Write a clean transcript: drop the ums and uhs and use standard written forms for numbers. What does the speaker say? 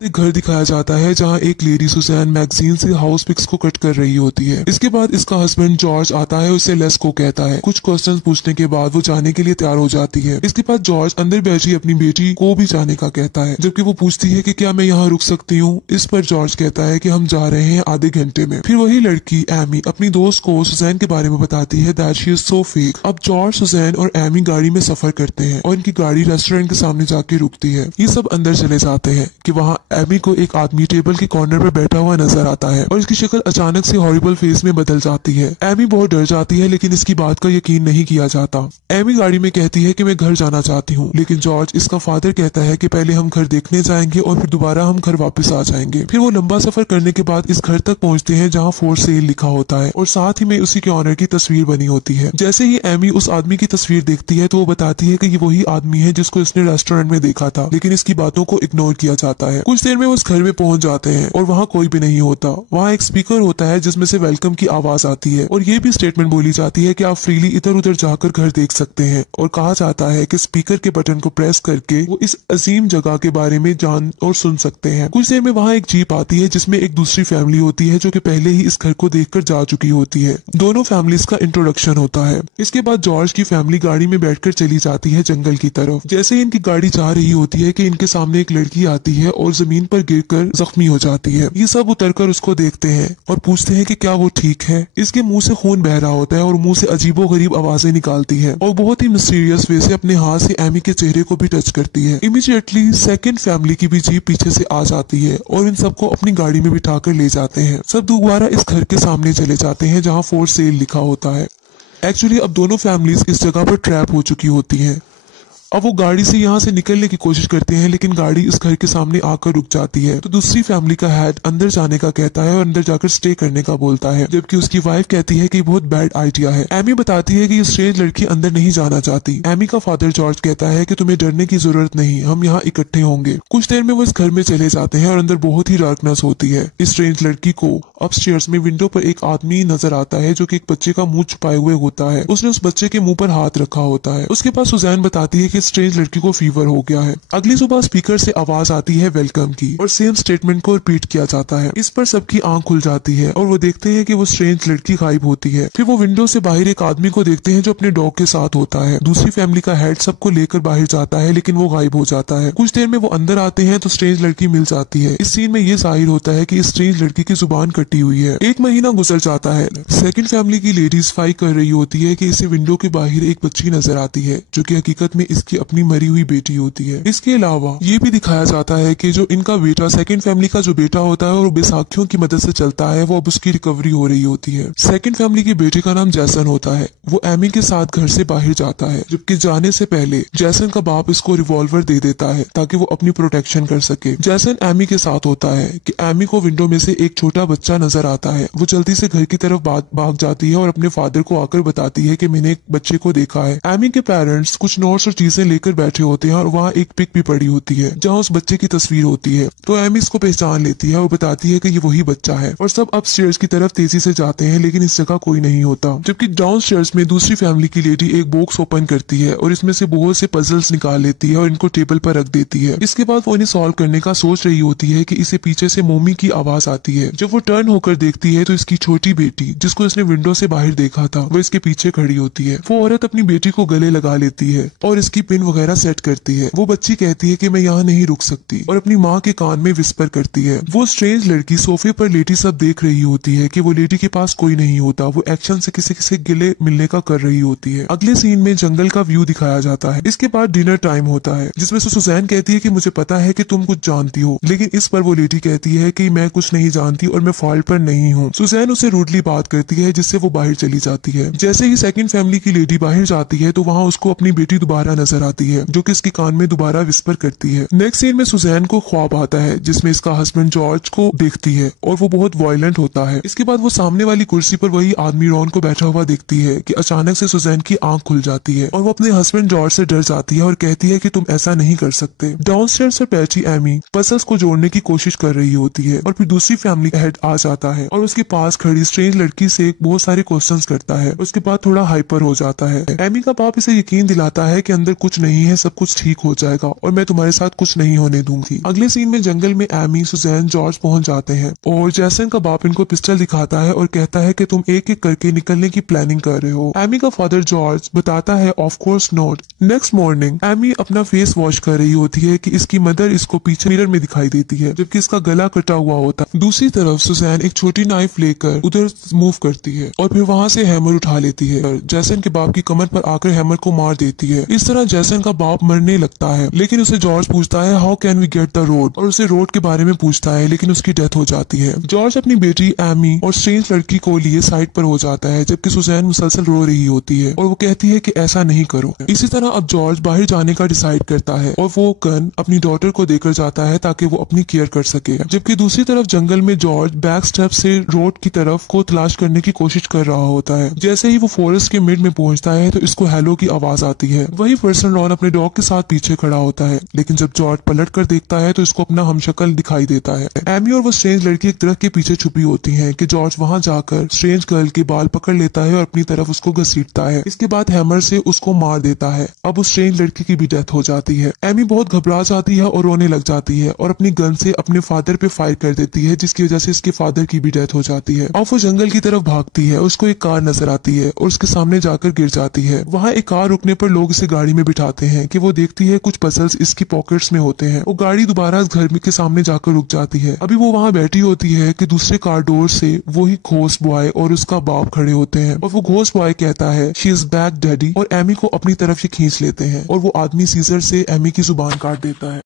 एक घर दिखाया जाता है जहां एक लेडी सुजैन मैगजीन से हाउस पिक्स को कट कर रही होती है। इसके बाद इसका हस्बैंड जॉर्ज आता है, उसे लेस को कहता है। कुछ क्वेश्चंस पूछने के बाद वो जाने के लिए तैयार हो जाती है। इसके बाद जॉर्ज अंदर बैठी अपनी बेटी को भी जाने का कहता है, जबकि वो पूछती है कि क्या मैं यहाँ रुक सकती हूँ। इस पर जॉर्ज कहता है कि हम जा रहे हैं आधे घंटे में। फिर वही लड़की एमी अपनी दोस्त को सुजैन के बारे में बताती है that she is so fake. अब जॉर्ज, सुजैन और एमी गाड़ी में सफर करते हैं और इनकी गाड़ी रेस्टोरेंट के सामने जाके रुकती है। ये सब अंदर चले जाते हैं कि वहाँ एमी को एक आदमी टेबल के कॉर्नर पर बैठा हुआ नजर आता है और इसकी शक्ल अचानक से हॉरिबल फेस में बदल जाती है। एमी बहुत डर जाती है, लेकिन इसकी बात का यकीन नहीं किया जाता। एमी गाड़ी में कहती है कि मैं घर जाना चाहती हूँ, लेकिन जॉर्ज, इसका फादर, कहता है कि पहले हम घर देखने जाएंगे और फिर दोबारा हम घर वापस आ जाएंगे। फिर वो लंबा सफर करने के बाद इस घर तक पहुंचते हैं जहाँ फॉर सेल लिखा होता है और साथ ही में उसी के ऑनर की तस्वीर बनी होती है। जैसे ही एमी उस आदमी की तस्वीर देखती है तो वो बताती है कि ये वही आदमी है जिसको इसने रेस्टोरेंट में देखा था, लेकिन इसकी बातों को इग्नोर किया जाता है। कुछ देर में वो उस घर में पहुंच जाते हैं और वहाँ कोई भी नहीं होता। वहाँ एक स्पीकर होता है जिसमें से वेलकम की आवाज आती है और ये भी स्टेटमेंट बोली जाती है कि आप फ्रीली इधर उधर जाकर घर देख सकते हैं, और कहा जाता है कि स्पीकर के बटन को प्रेस करके वो इस अजीम जगह के बारे में जान और सुन सकते हैं। कुछ देर में वहाँ एक जीप आती है जिसमें एक दूसरी फैमिली होती है जो कि पहले ही इस घर को देखकर जा चुकी होती है। दोनों फैमिलीज का इंट्रोडक्शन होता है। इसके बाद जॉर्ज की फैमिली गाड़ी में बैठकर चली जाती है जंगल की तरफ। जैसे ही इनकी गाड़ी जा रही होती है कि इनके सामने एक लड़की आती है और जमीन पर गिरकर जख्मी हो जाती है। ये सब उतरकर उसको देखते हैं और पूछते हैं कि क्या वो ठीक है। इसके मुंह से खून बह रहा होता है और मुंह से अजीबोगरीब आवाजें निकालती है और बहुत ही मिस्टीरियस वे से अपने हाथ से एमी के चेहरे को भी टच करती है। इमीडिएटली सेकंड फैमिली की भी जीप पीछे से आ जाती है और इन सबको अपनी गाड़ी में बिठाकर ले जाते हैं। सब दोबारा इस घर के सामने चले जाते हैं जहाँ फॉर सेल लिखा होता है। एक्चुअली अब दोनों फैमिलीज इस जगह पर ट्रैप हो चुकी होती हैं। अब वो गाड़ी से यहाँ से निकलने की कोशिश करते हैं, लेकिन गाड़ी इस घर के सामने आकर रुक जाती है। तो दूसरी फैमिली का हेड अंदर जाने का कहता है और अंदर जाकर स्टे करने का बोलता है, जबकि उसकी वाइफ कहती है कि बहुत बैड आइडिया है। एमी बताती है कि ये स्ट्रेंज लड़की अंदर नहीं जाना चाहती। एमी का फादर जॉर्ज कहता है कि तुम्हें डरने की जरूरत नहीं, हम यहाँ इकट्ठे होंगे। कुछ देर में वो इस घर में चले जाते हैं और अंदर बहुत ही डार्कनेस होती है। इस स्ट्रेंज लड़की को अपस्टेयर्स में विंडो पर एक आदमी नजर आता है जो कि एक बच्चे का मुंह छुपाए हुए होता है। उसने उस बच्चे के मुंह पर हाथ रखा होता है। उसके पास सुजैन बताती है कि स्ट्रेंज लड़की को फीवर हो गया है। अगली सुबह स्पीकर से आवाज आती है वेलकम की और सेम स्टेटमेंट को रिपीट किया जाता है। इस पर सबकी आंख खुल जाती है और वो देखते हैं कि वो स्ट्रेंज लड़की गायब होती है। फिर वो विंडो से बाहर एक आदमी को देखते हैं जो अपने डॉग के साथ होता है। दूसरी फैमिली का हेड सबको लेकर बाहर जाता है, लेकिन वो गायब हो जाता है। कुछ देर में वो अंदर आते हैं तो स्ट्रेंज लड़की मिल जाती है। इस सीन में ये जाहिर होता है कि इस स्ट्रेंज लड़की की जुबान कटी हुई है। एक महीना गुजर जाता है। सेकंड फैमिली की लेडीज फाइट कर रही होती है कि इसे विंडो के बाहर एक बच्ची नजर आती है जो कि हकीकत में इसकी अपनी मरी हुई बेटी होती है। इसके अलावा ये भी दिखाया जाता है कि जो इनका बेटा, सेकंड फैमिली का जो बेटा होता है और वो बैसाखियों की मदद से चलता है, वो अब उसकी रिकवरी हो रही होती है। सेकंड फैमिली के बेटे का नाम जैसन होता है। वो एमी के साथ घर से बाहर जाता है, जबकि जाने से पहले जैसन का बाप इसको रिवॉल्वर दे देता है ताकि वो अपनी प्रोटेक्शन कर सके। जैसन एमी के साथ होता है कि एमी को विंडो में से एक छोटा बच्चा नजर आता है। वो जल्दी से घर की तरफ भाग जाती है और अपने फादर को आकर बताती है कि मैंने एक बच्चे को देखा है। एमी के पेरेंट्स कुछ नोट्स और चीजें लेकर बैठे होते हैं और वहाँ एक पिक भी पड़ी होती है जहाँ उस बच्चे की तस्वीर होती है। तो एमी इसको पहचान लेती है और बताती है कि ये वही बच्चा है और सब अपस्टेयर्स की तरफ तेजी से जाते हैं, लेकिन इस जगह कोई नहीं होता। जबकि डाउनस्टेयर्स में दूसरी फैमिली की लेडी एक बॉक्स ओपन करती है और इसमें से बहुत से पजल्स निकाल लेती है और इनको टेबल पर रख देती है। इसके बाद वो इन्हें सॉल्व करने का सोच रही होती है कि इसे पीछे से मम्मी की आवाज आती है। जब वो टर्न होकर देखती है तो इसकी छोटी बेटी, जिसको इसने विंडो से बाहर देखा था, वो इसके पीछे खड़ी होती है। वो औरत अपनी बेटी को गले लगा लेती है और इसकी पिन वगैरह सेट करती है। वो बच्ची कहती है कि मैं यहाँ नहीं रुक सकती और अपनी माँ के कान में विस्पर करती है। वो स्ट्रेंज लड़की सोफे पर लेटी सब देख रही होती है कि वो लेडी के पास कोई नहीं होता। वो एक्शन से किसी किसी गिले मिलने का कर रही होती है। अगले सीन में जंगल का व्यू दिखाया जाता है। इसके बाद डिनर टाइम होता है जिसमें से सुजैन कहती है कि मुझे पता है कि तुम कुछ जानती हो, लेकिन इस पर वो लेडी कहती है कि मैं कुछ नहीं जानती और मैं फॉल्ट पर नहीं हूँ। सुजैन उसे रूडली बात करती है जिससे वो बाहर चली जाती है। जैसे ही सेकंड फैमिली की लेडी बाहर जाती है तो वहाँ उसको अपनी बेटी दोबारा नजर आती है जो कि इसके कान में दोबारा विस्पर करती है। नेक्स्ट सीन में सुजैन को ख्वाब आता है जिसमें इसका हस्बैंड जॉर्ज को देखती है और वो बहुत वायलेंट होता है। इसके बाद वो सामने वाली कुर्सी पर वही आदमी रॉन को बैठा हुआ देखती है कि अचानक से सुजैन की आंख खुल जाती है और वो अपने हस्बैंड जॉर्ज से डर जाती है और कहती है कि तुम ऐसा नहीं कर सकते। डाउनस्टेयर्स पर बैठी एमी पजल्स को जोड़ने की कोशिश कर रही होती है और फिर दूसरी फैमिली हेड आ जाता है और उसके पास खड़ी स्ट्रेंज लड़की से बहुत सारे क्वेश्चंस करता है। उसके बाद थोड़ा हाइपर हो जाता है। एमी का बाप इसे यकीन दिलाता है कि अंदर कुछ नहीं है, सब कुछ ठीक हो जाएगा और मैं तुम्हारे साथ कुछ नहीं होने दूंगी। अगले सीन में जंगल में एमी, सुजैन, जॉर्ज पहुंच जाते हैं और जैसन का बाप इनको पिस्टल दिखाता है और कहता है कि तुम एक एक करके निकलने की प्लानिंग कर रहे हो। एमी का फादर जॉर्ज बताता है of course not. Next morning Amy अपना फेस वॉश कर रही होती है कि इसकी मदर इसको पीछे मिरर में दिखाई देती है जबकि इसका गला कटा हुआ होता है। दूसरी तरफ सुजैन एक छोटी नाइफ लेकर उधर मूव करती है और फिर वहां से हैमर उठा लेती है। जैसन के बाप की कमर पर आकर हैमर को मार देती है। इस तरह जैसन का बाप मरने लगता है, लेकिन उसे जॉर्ज पूछता है how can we get the road, और उसे रोड के बारे में पूछता है, लेकिन उसकी डेथ हो जाती है। जॉर्ज अपनी बेटी एमी और स्ट्रेंज लड़की को लिए साइड पर हो जाता है जबकि सुजैन मुसलसल रो रही होती है और वो कहती है कि ऐसा नहीं करो। इसी तरह अब जॉर्ज बाहर जाने का डिसाइड करता है और वो गन अपनी डॉटर को देकर जाता है ताकि वो अपनी केयर कर सके। जबकि दूसरी तरफ जंगल में जॉर्ज बैक स्टेप से रोड की तरफ को तलाश करने की कोशिश कर रहा होता है। जैसे ही वो फॉरेस्ट के मिड में पहुंचता है तो इसको हेलो की आवाज आती है। वही पर्सन रॉन अपने डॉग के साथ पीछे खड़ा होता है, लेकिन जब जॉर्ज पलट कर देखता है तो इसको अपना हमशक्ल दिखाई देता है। एमी और वो स्ट्रेंज लड़की एक दरख्त के पीछे छुपी होती है कि जॉर्ज वहां जाकर स्ट्रेंज गर्ल के बाल पकड़ लेता है और अपनी तरफ उसको घसीटता है। इसके बाद हैमर से उसको मार देता है। अब उस स्ट्रेंज लड़की की भी डेथ हो जाती है। एमी बहुत घबरा जाती है और रोने लग जाती है और अपनी गन से अपने फादर पे फायर कर देती है जिसकी वजह से इसके फादर की भी डेथ हो जाती है। अब वो जंगल की तरफ भागती है, उसको एक कार नजर आती है और उसके सामने जाकर गिर जाती है। वहाँ एक कार रुकने पर लोग इसे गाड़ी में बिठाते हैं कि वो देखती है कुछ पजल्स इसकी पॉकेट्स में होते हैं। वो गाड़ी दोबारा घर के सामने जाकर रुक जाती है। अभी वो वहाँ बैठी होती है कि दूसरे कार डोर से वो ही घोस्ट बॉय और उसका बाप खड़े होते हैं और वो घोस्ट बॉय कहता है शी इज बैक डैडी, और एमी को अपनी तरफ ही खींच लेते हैं और वो आदमी सीजर से एमी की जुबान काट देता है।